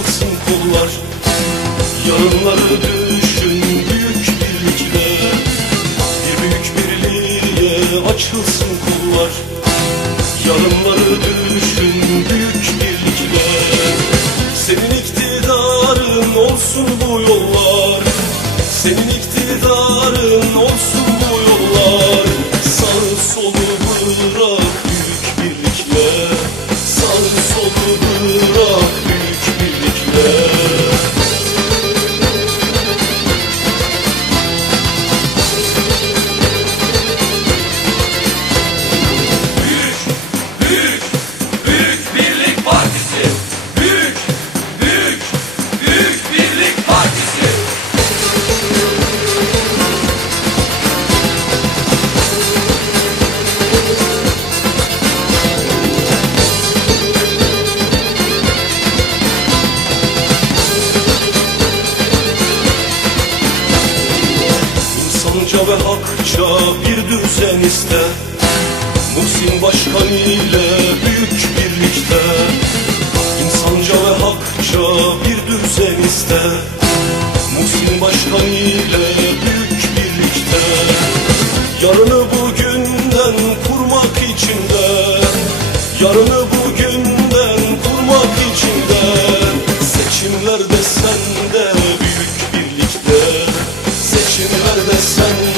açılsın kollar Yarınları düşün büyük birlikle Bir büyük birliğe açılsın kollar Yarınları düşün büyük birlikle Senin iktidarın olsun bu yollar Senin iktidarın olsun İnsanca ve hakça bir düzen iste. Muhsin Başkan ile büyük birlikte. İnsanca ve hakça bir düzen iste. Muhsin Başkan ile büyük birlikte. Yarını bugünden kurmak içinde. Yarını bugünden listen.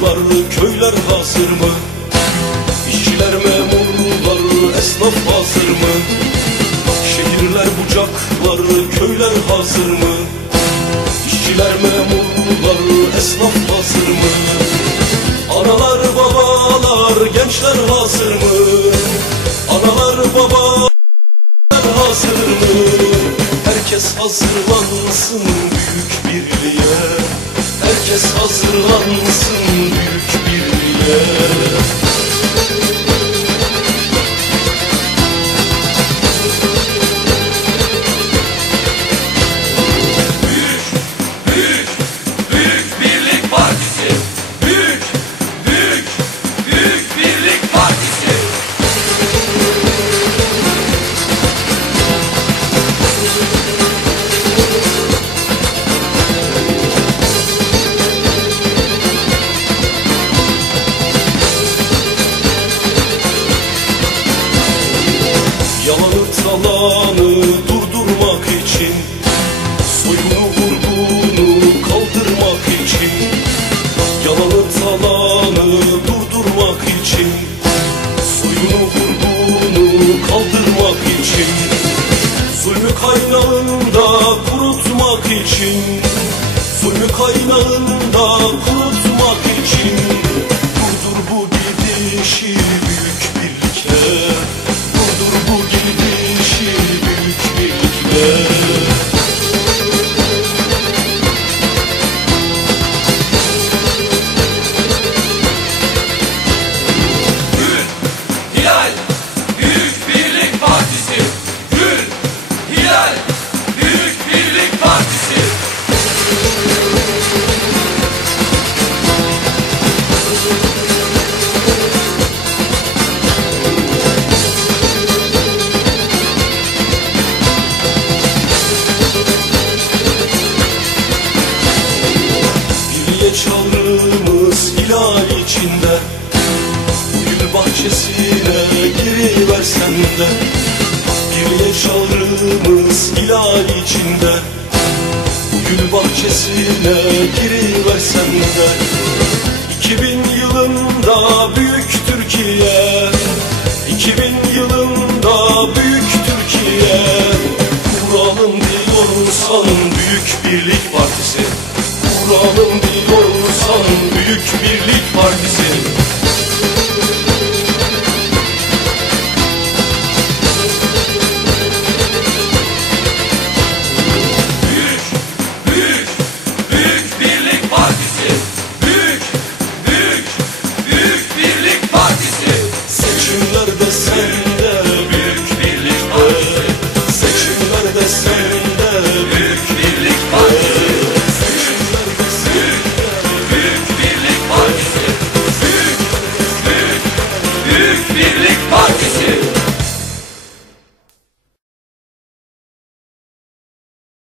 Bucaklar, köyler hazır mı? İşçiler, memurlar, esnaf hazır mı? Şehirler bucaklar, köyler hazır mı? İşçiler, memurlar, esnaf hazır mı? Analar, babalar, gençler hazır mı? Analar, babalar hazır mı? Herkes hazırlansın büyük birliğe Herkes hazırlansın büyük birliğe Büyük, kaynağında kurutmak için. Zulmü kaynağında kurutmak için giriversen de Birliğe çağrımız hilal içinde. Gül bahçesine giriversen de 2000 yılında büyük Türkiye. 2000 yılında büyük Türkiye. Kuralım diyorsan büyük birlik partisi. Kuralım